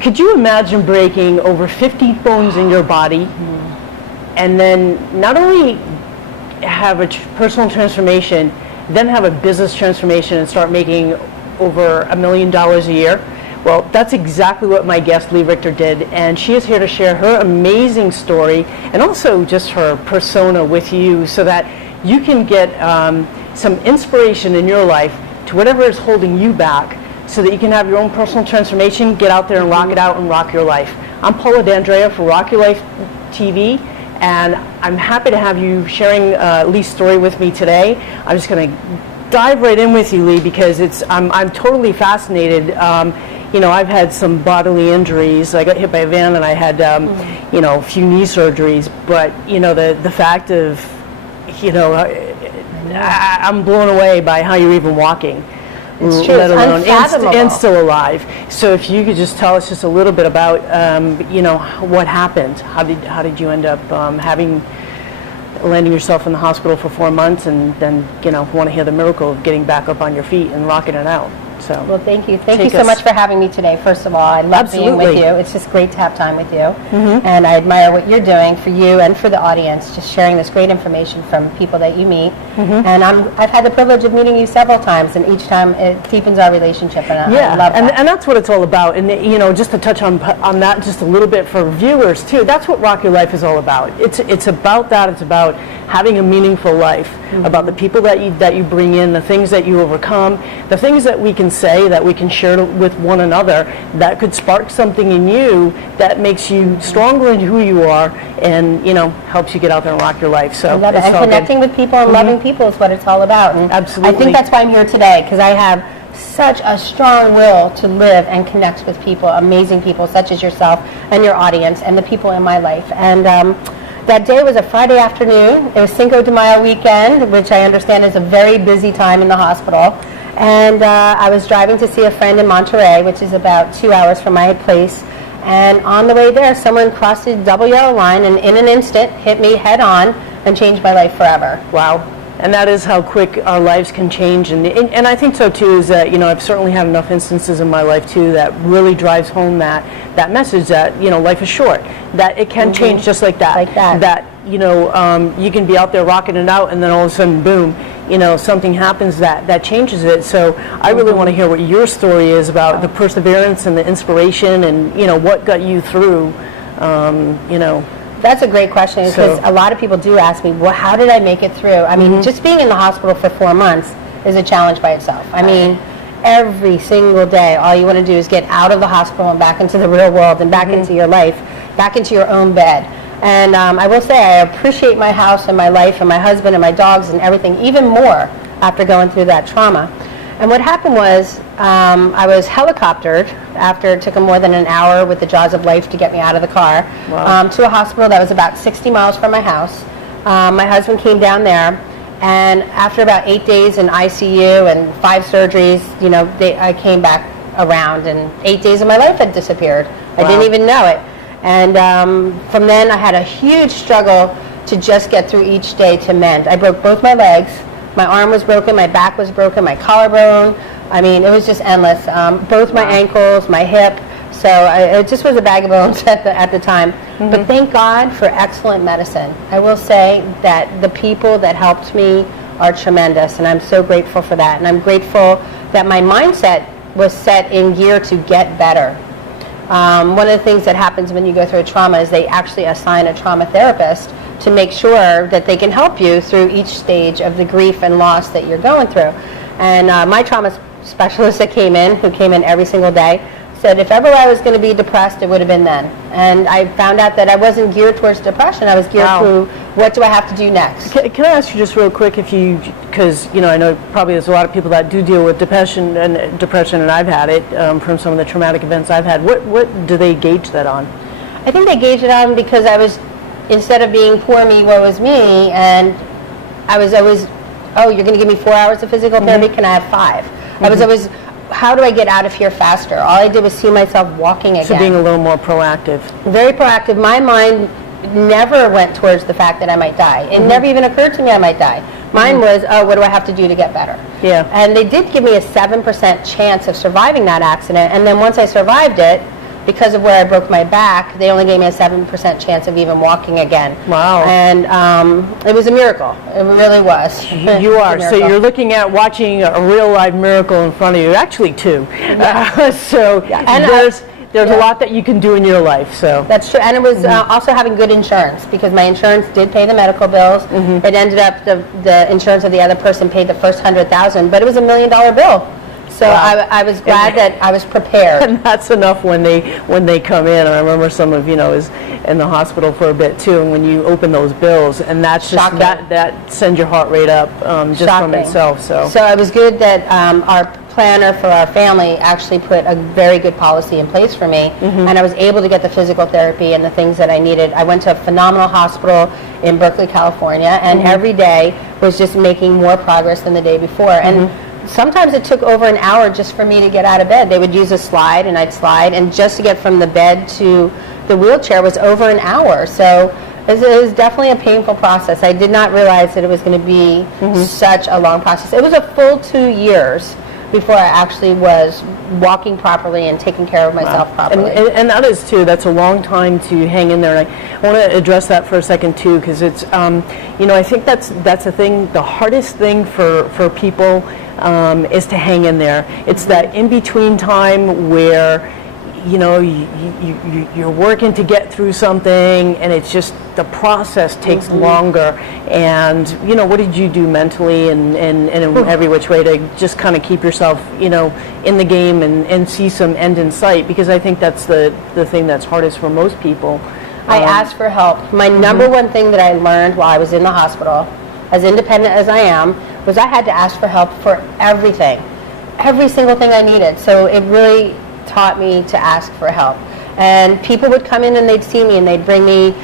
Could you imagine breaking over 50 bones in your body and then not only have a personal transformation, then have a business transformation and start making over $1 million a year? Well, that's exactly what my guest Lee Richter did, and she is here to share her amazing story and also just her persona with you so that you can get some inspiration in your life to whatever is holding you back, so that you can have your own personal transformation, get out there and rock it out and rock your life. I'm Paula D'Andrea for Rock Your Life TV, and I'm happy to have you sharing Lee's story with me today. I'm just going to dive right in with you, Lee, because I'm totally fascinated. You know, I've had some bodily injuries. I got hit by a van, and I had you know, a few knee surgeries. But you know, the fact of, you know, I'm blown away by how you're even walking. It's true. Let alone Unfathomable. and still alive. So if you could just tell us just a little bit about you know, what happened. How did you end up landing yourself in the hospital for 4 months, and then, you know, want to hear the miracle of getting back up on your feet and rocking it out. So, well, thank you so much for having me today. First of all, I love being with you. It's just great to have time with you, and I admire what you're doing for you and for the audience, just sharing this great information from people that you meet. And I've had the privilege of meeting you several times, and each time it deepens our relationship, and I love that. And that's what it's all about. And you know, just to touch on that just a little bit for viewers too, that's what Rock Your Life is all about. It's about that. It's about having a meaningful life, about the people that you bring in, the things that you overcome, the things that we can say, that we can share with one another, that could spark something in you that makes you stronger in who you are, and, you know, helps you get out there and rock your life. So I love it. And connecting with people and loving people is what it's all about. And absolutely. I think that's why I'm here today, because I have such a strong will to live and connect with people, amazing people such as yourself and your audience and the people in my life. And that day was a Friday afternoon. It was Cinco de Mayo weekend, which I understand is a very busy time in the hospital. And I was driving to see a friend in Monterey, which is about 2 hours from my place. And on the way there, someone crossed the double yellow line and in an instant hit me head on and changed my life forever. Wow. And that is how quick our lives can change. And I think so too, is that, you know, I've certainly had enough instances in my life too that really drives home that message that, you know, life is short, that it can change just like that. That, you know, you can be out there rocking it out, and then all of a sudden, boom, you know, something happens that changes it. So I really want to hear what your story is about the perseverance and the inspiration, and, you know, what got you through, you know. That's a great question, because a lot of people do ask me, well, how did I make it through? I mean, just being in the hospital for 4 months is a challenge by itself. I mean, every single day, all you want to do is get out of the hospital and back into the real world and back into your life, back into your own bed. And I will say I appreciate my house and my life and my husband and my dogs and everything even more after going through that trauma. And what happened was I was helicoptered after it took more than an hour with the jaws of life to get me out of the car to a hospital that was about 60 miles from my house. My husband came down there, and after about 8 days in ICU and 5 surgeries, you know, I came back around, and 8 days of my life had disappeared. I didn't even know it. And from then I had a huge struggle to just get through each day to mend. I broke both my legs. My arm was broken, my back was broken, my collarbone. I mean, it was just endless. Both my ankles, my hip. So it just was a bag of bones at the time. But thank God for excellent medicine. I will say that the people that helped me are tremendous, and I'm so grateful for that. And I'm grateful that my mindset was set in gear to get better. One of the things that happens when you go through a trauma is they actually assign a trauma therapist to make sure that they can help you through each stage of the grief and loss that you're going through. And my trauma specialist that came in, who came in every single day, said if ever I was going to be depressed, it would have been then. And I found out that I wasn't geared towards depression. I was geared to what do I have to do next. Can I ask you just real quick, because, you know, I know probably there's a lot of people that do deal with depression, and I've had it from some of the traumatic events I've had. What do they gauge that on? I think they gauge it on because I was, instead of being poor me, woe is me, and I was always, oh, you're going to give me 4 hours of physical therapy? Can I have 5? I was always how do I get out of here faster? All I did was see myself walking again. So being a little more proactive. Very proactive. My mind never went towards the fact that I might die. It never even occurred to me I might die. Mine was, oh, what do I have to do to get better? Yeah. And they did give me a 7% chance of surviving that accident. And then once I survived it, because of where I broke my back, they only gave me a 7% chance of even walking again. Wow. And it was a miracle. It really was. You are. So you're looking at watching a real live miracle in front of you. Actually, two. Yeah. And there's a lot that you can do in your life. So that's true. And it was also having good insurance, because my insurance did pay the medical bills. It ended up the insurance of the other person paid the first $100,000, but it was $1 million bill. So wow. I was glad that I was prepared. And that's enough when they come in. I remember some of is in the hospital for a bit too, and when you open those bills, and that's just that sends your heart rate up just from itself. So it was good that our planner for our family actually put a very good policy in place for me, and I was able to get the physical therapy and the things that I needed. I went to a phenomenal hospital in Berkeley, California, and every day was just making more progress than the day before. And sometimes it took over an hour just for me to get out of bed. They would use a slide, and I'd slide, and just to get from the bed to the wheelchair was over an hour. So it was definitely a painful process. I did not realize that it was going to be such a long process. It was a full 2 years before I actually was walking properly and taking care of myself properly. And that is too, that's a long time to hang in there. And I want to address that for a second too, because it's, I think that's the thing, the hardest thing for people is to hang in there. It's that in-between time where you're working to get through something, and it's just the process takes longer. And what did you do mentally and in every which way to just kind of keep yourself in the game and see some end in sight? Because I think that's the thing that's hardest for most people. I asked for help. My number one thing that I learned while I was in the hospital, as independent as I am, was I had to ask for help for everything, every single thing I needed. So it really taught me to ask for help. And people would come in and they'd see me and they'd bring me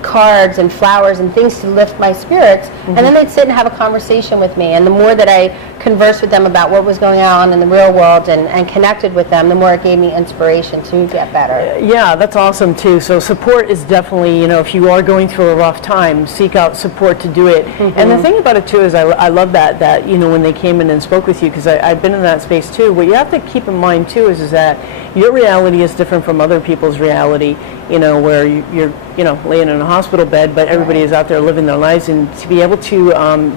cards and flowers and things to lift my spirits, and then they'd sit and have a conversation with me. And the more that I conversed with them about what was going on in the real world and connected with them, the more it gave me inspiration to get better. Yeah, that's awesome too. So support is definitely, if you are going through a rough time, seek out support to do it. And the thing about it too is I love that when they came in and spoke with you, because I've been in that space too. What you have to keep in mind too is that your reality is different from other people's reality, where you're laying in a hospital bed, but everybody is out there living their lives. And to be able to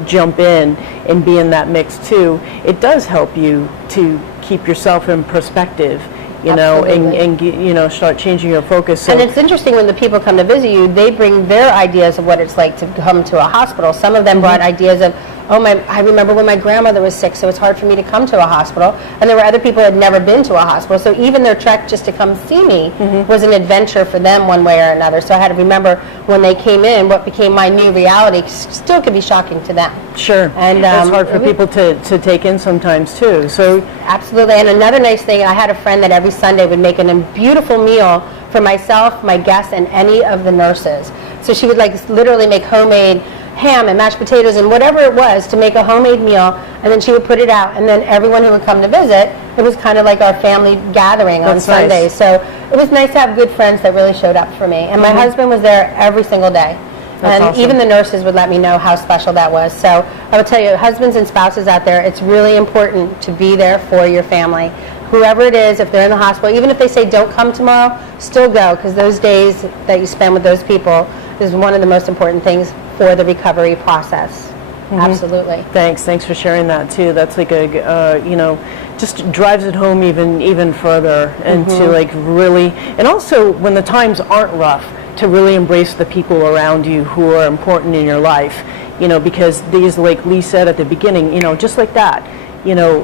jump in and be in that mix too, it does help you to keep yourself in perspective, and start changing your focus. So, and it's interesting when the people come to visit you, they bring their ideas of what it's like to come to a hospital. Some of them brought ideas of, I remember when my grandmother was sick, so it's hard for me to come to a hospital. And there were other people who had never been to a hospital, so even their trek just to come see me was an adventure for them one way or another. So I had to remember when they came in, what became my new reality still could be shocking to them. Sure. And it's hard for people to take in sometimes too. So absolutely. And another nice thing, I had a friend that every Sunday would make a beautiful meal for myself, my guests, and any of the nurses. So she would literally make homemade ham and mashed potatoes and whatever it was to make a homemade meal, and then she would put it out, and then everyone who would come to visit, it was kind of like our family gathering on Sundays. Nice. So it was nice to have good friends that really showed up for me. And my husband was there every single day. That's awesome. Even the nurses would let me know how special that was. So I would tell you, husbands and spouses out there, it's really important to be there for your family. Whoever it is, if they're in the hospital, even if they say don't come tomorrow, still go, because those days that you spend with those people is one of the most important things for the recovery process. Absolutely. Thanks for sharing that too. That's like just drives it home even further, and to really, and also when the times aren't rough, to really embrace the people around you who are important in your life, because these, like Lee said at the beginning, just like that,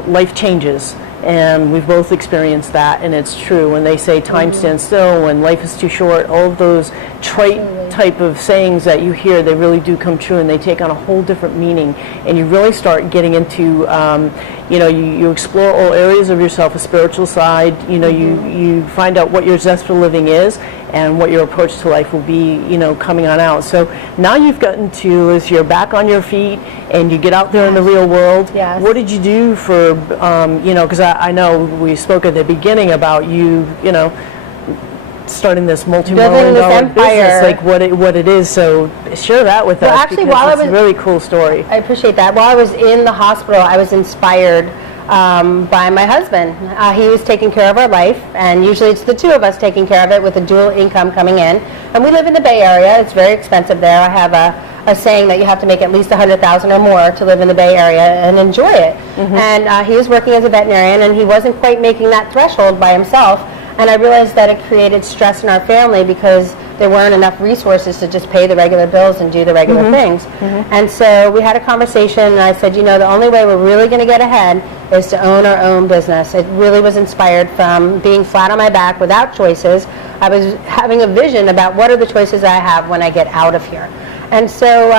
life changes. And we've both experienced that, and it's true. When they say time stands still, when life is too short, all of those trite type of sayings that you hear, they really do come true, and they take on a whole different meaning. And you really start getting into, you explore all areas of yourself, a spiritual side. You find out what your zest for living is, and what your approach to life will be, coming on out. So now you've gotten to, as you're back on your feet and you get out there in the real world, what did you do for, because I know we spoke at the beginning about you know, starting this multi-million-dollar business, like what it is. So share that with us. Actually, while it's a really cool story. I appreciate that. While I was in the hospital, I was inspired by my husband. He was taking care of our life, and usually it's the two of us taking care of it with a dual income coming in. And we live in the Bay Area. It's very expensive there. I have a saying that you have to make at least $100,000 or more to live in the Bay Area and enjoy it. And he was working as a veterinarian, and he wasn't quite making that threshold by himself. And I realized that it created stress in our family because there weren't enough resources to just pay the regular bills and do the regular things. And so we had a conversation, and I said, you know, the only way we're really going to get ahead is to own our own business. It really was inspired from being flat on my back without choices. I was having a vision about what are the choices I have when I get out of here. And so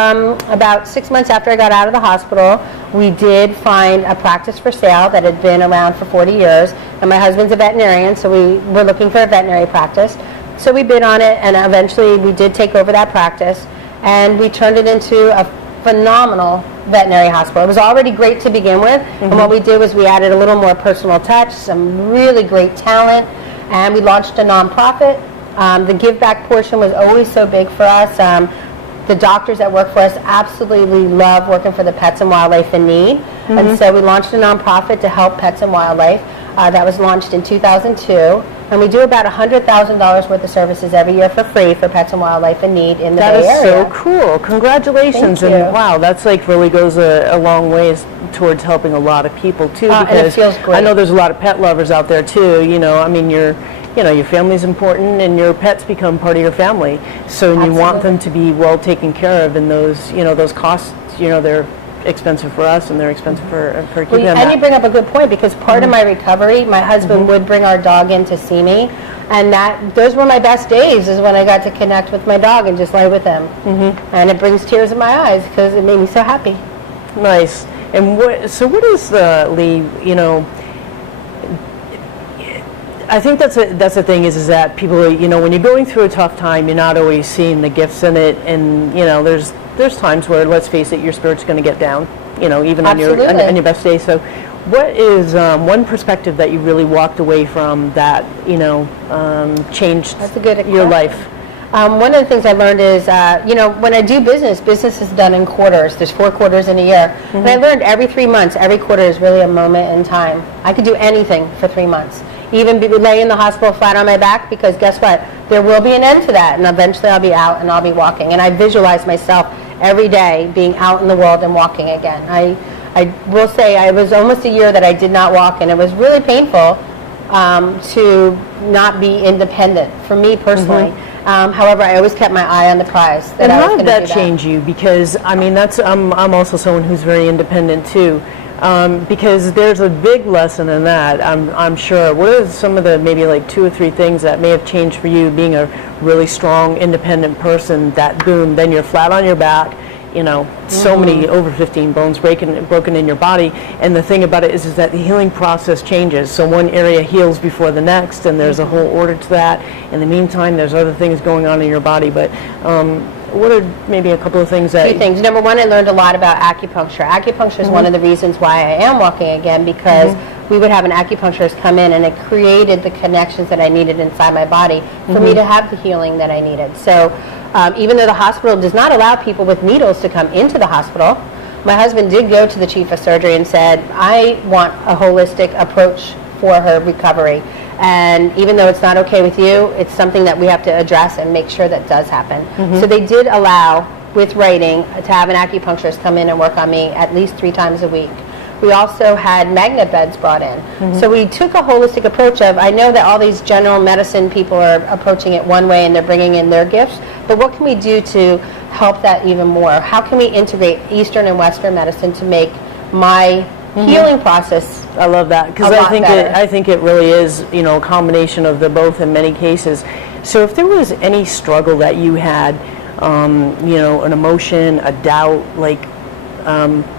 about 6 months after I got out of the hospital, we did find a practice for sale that had been around for 40 years. And my husband's a veterinarian, so we were looking for a veterinary practice. So we bid on it, and eventually we did take over that practice. And we turned it into a phenomenal veterinary hospital. It was already great to begin with. And what we did was we added a little more personal touch, some really great talent, and we launched a nonprofit. The give back portion was always so big for us. The doctors that work for us absolutely love working for the pets and wildlife in need. And so we launched a nonprofit to help pets and wildlife. That was launched in 2002. And we do about $100,000 worth of services every year for free for pets and wildlife in need in the Bay Area. That is so cool. Congratulations. Thank you. And wow, that's like really goes a long ways towards helping a lot of people too. And it feels great. I know there's a lot of pet lovers out there too. You know, I mean, your family's important, and your pets become part of your family. So and you want them to be well taken care of, and those costs, they're expensive for us, and they're expensive for keeping them. And you bring up a good point, because part of my recovery, my husband would bring our dog in to see me, and those were my best days, is when I got to connect with my dog and just lay with him. And it brings tears in my eyes because it made me so happy. Nice. And what is Lee? I think that's the thing is that people, when you're going through a tough time, you're not always seeing the gifts in it, and there's times where, let's face it, your spirit's going to get down, even on your best day. So, what is one perspective that you really walked away from that changed your life? One of the things I learned is, when I do business is done in quarters. There's 4 quarters in a year. And I learned every 3 months, every quarter is really a moment in time. I could do anything for 3 months. Even lay in the hospital flat on my back, because guess what? There will be an end to that, and eventually I'll be out and I'll be walking. And I visualize myself every day being out in the world and walking again. I will say I was almost a year that I did not walk, and it was really painful to not be independent for me personally. However, I always kept my eye on the prize. And how did that change you? Because I'm also someone who's very independent too. Because there's a big lesson in that, I'm sure. What are some of the maybe like 2 or 3 things that may have changed for you, being a really strong, independent person, that boom, then you're flat on your back, so many, over 15 bones broken in your body. And the thing about it is that the healing process changes. So one area heals before the next, and there's a whole order to that. In the meantime, there's other things going on in your body. But what are maybe a couple of things that... 2 things. Number one, I learned a lot about acupuncture. Acupuncture is one of the reasons why I am walking again, because we would have an acupuncturist come in, and it created the connections that I needed inside my body for me to have the healing that I needed. So even though the hospital does not allow people with needles to come into the hospital, my husband did go to the chief of surgery and said, I want a holistic approach for her recovery. And even though it's not okay with you, it's something that we have to address and make sure that does happen. So they did allow, with writing, to have an acupuncturist come in and work on me at least 3 times a week. We also had magnet beds brought in. So we took a holistic approach of, I know that all these general medicine people are approaching it one way and they're bringing in their gifts, but what can we do to help that even more? How can we integrate Eastern and Western medicine to make my healing process? I love that, because I think it really is, a combination of the both in many cases. So if there was any struggle that you had, an emotion, a doubt, like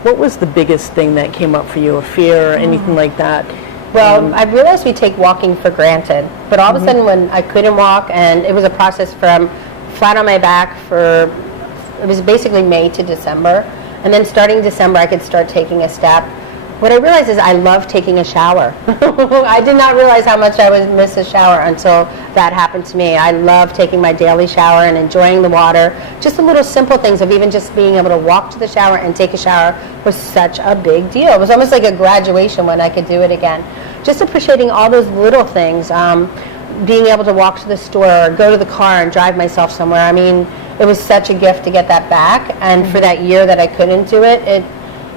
what was the biggest thing that came up for you, a fear or anything like that? Well, I realized we take walking for granted, but all of a sudden when I couldn't walk, and it was a process from flat on my back it was basically May to December, and then starting December I could start taking a step. what I realized is I love taking a shower. I did not realize how much I would miss a shower until that happened to me. I love taking my daily shower and enjoying the water. Just the little simple things of even just being able to walk to the shower and take a shower was such a big deal. It was almost like a graduation when I could do it again. Just appreciating all those little things. Being able to walk to the store or go to the car and drive myself somewhere. I mean, it was such a gift to get that back. And for that year that I couldn't do it, it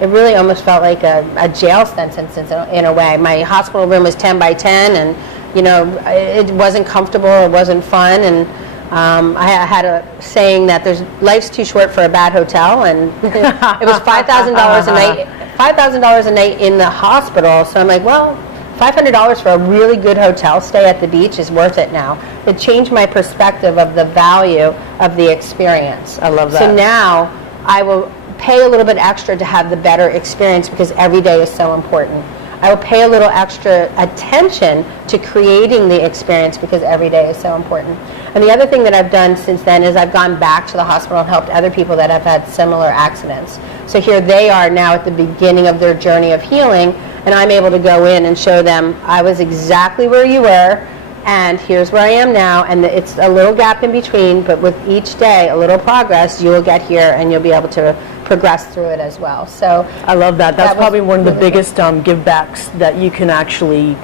really almost felt like a jail sentence in a way. My hospital room was 10 by 10, and it wasn't comfortable, it wasn't fun, and I had a saying that life's too short for a bad hotel, and it was $5,000 a night. $5,000 a night in the hospital. So I'm like, well, $500 for a really good hotel stay at the beach is worth it now. It changed my perspective of the value of the experience. I love that. So now I will pay a little bit extra to have the better experience because every day is so important. I will pay a little extra attention to creating the experience because every day is so important. And the other thing that I've done since then is I've gone back to the hospital and helped other people that have had similar accidents. So here they are now at the beginning of their journey of healing, and I'm able to go in and show them I was exactly where you were, and here's where I am now, and it's a little gap in between, but with each day, a little progress, you will get here and you'll be able to progress through it as well. So I love that. That's probably one of the biggest give backs that you can actually,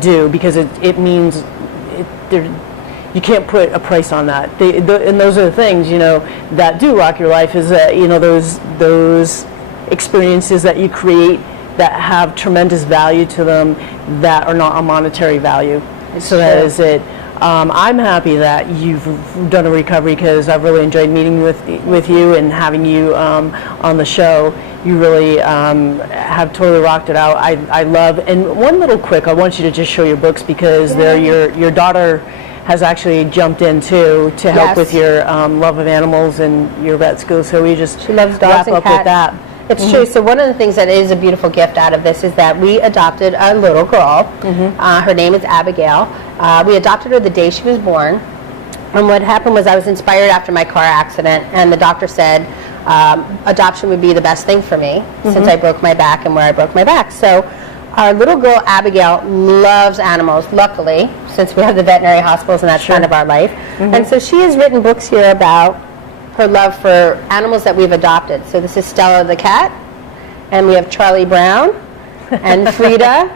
do, because it means you can't put a price on that. And those are the things, that do rock your life is that, those experiences that you create that have tremendous value to them that are not a monetary value. So that is it. I'm happy that you've done a recovery because I've really enjoyed meeting with you and having you on the show. You really have totally rocked it out. I love, and one little quick, I want you to just show your books because your daughter has actually jumped in too to help with your love of animals and your vet school. So we just she loves wrap dogs and up cats. with that. It's true. So one of the things that is a beautiful gift out of this is that we adopted a little girl. Her name is Abigail. We adopted her the day she was born. And what happened was I was inspired after my car accident, and the doctor said adoption would be the best thing for me since I broke my back and where I broke my back. So our little girl Abigail loves animals, luckily, since we have the veterinary hospitals and that's kind of our life. And so she has written books here about her love for animals that we've adopted. So this is Stella the cat, and we have Charlie Brown, and Frida,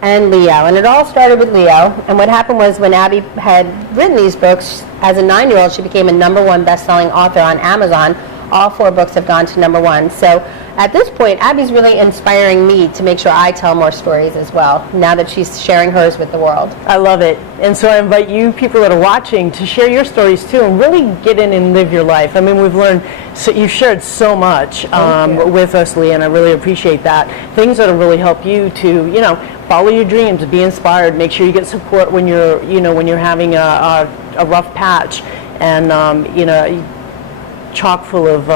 and Leo. And it all started with Leo. And what happened was when Abby had written these books, as a 9-year-old, she became a #1 best-selling author on Amazon. All 4 books have gone to #1. So at this point, Abby's really inspiring me to make sure I tell more stories as well, now that she's sharing hers with the world. I love it. And so I invite you people that are watching to share your stories too and really get in and live your life. I mean, we've learned, so you've shared so much with us, Lee, and I really appreciate that. Things that'll really help you to, follow your dreams, be inspired, make sure you get support when you're, when you're having a rough patch, and, chock full of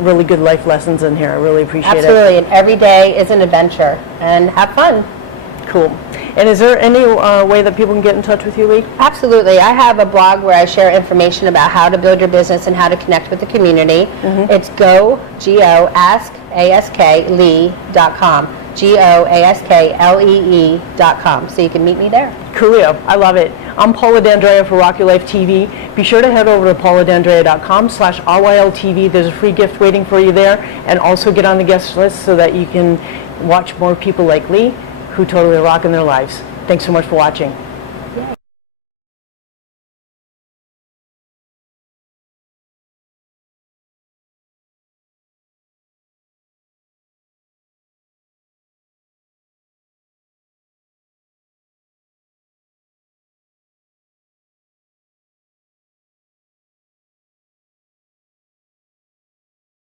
really good life lessons in here. I really appreciate it. Absolutely, and every day is an adventure, and have fun. Cool. And is there any way that people can get in touch with you, Lee? Absolutely. I have a blog where I share information about how to build your business and how to connect with the community. It's goasklee.com. goasklee.com. So you can meet me there. Coolio. I love it. I'm Paula D'Andrea for Rock Your Life TV. Be sure to head over to pauladandrea.com/RYLTV. There's a free gift waiting for you there. And also get on the guest list so that you can watch more people like Lee who totally rock in their lives. Thanks so much for watching.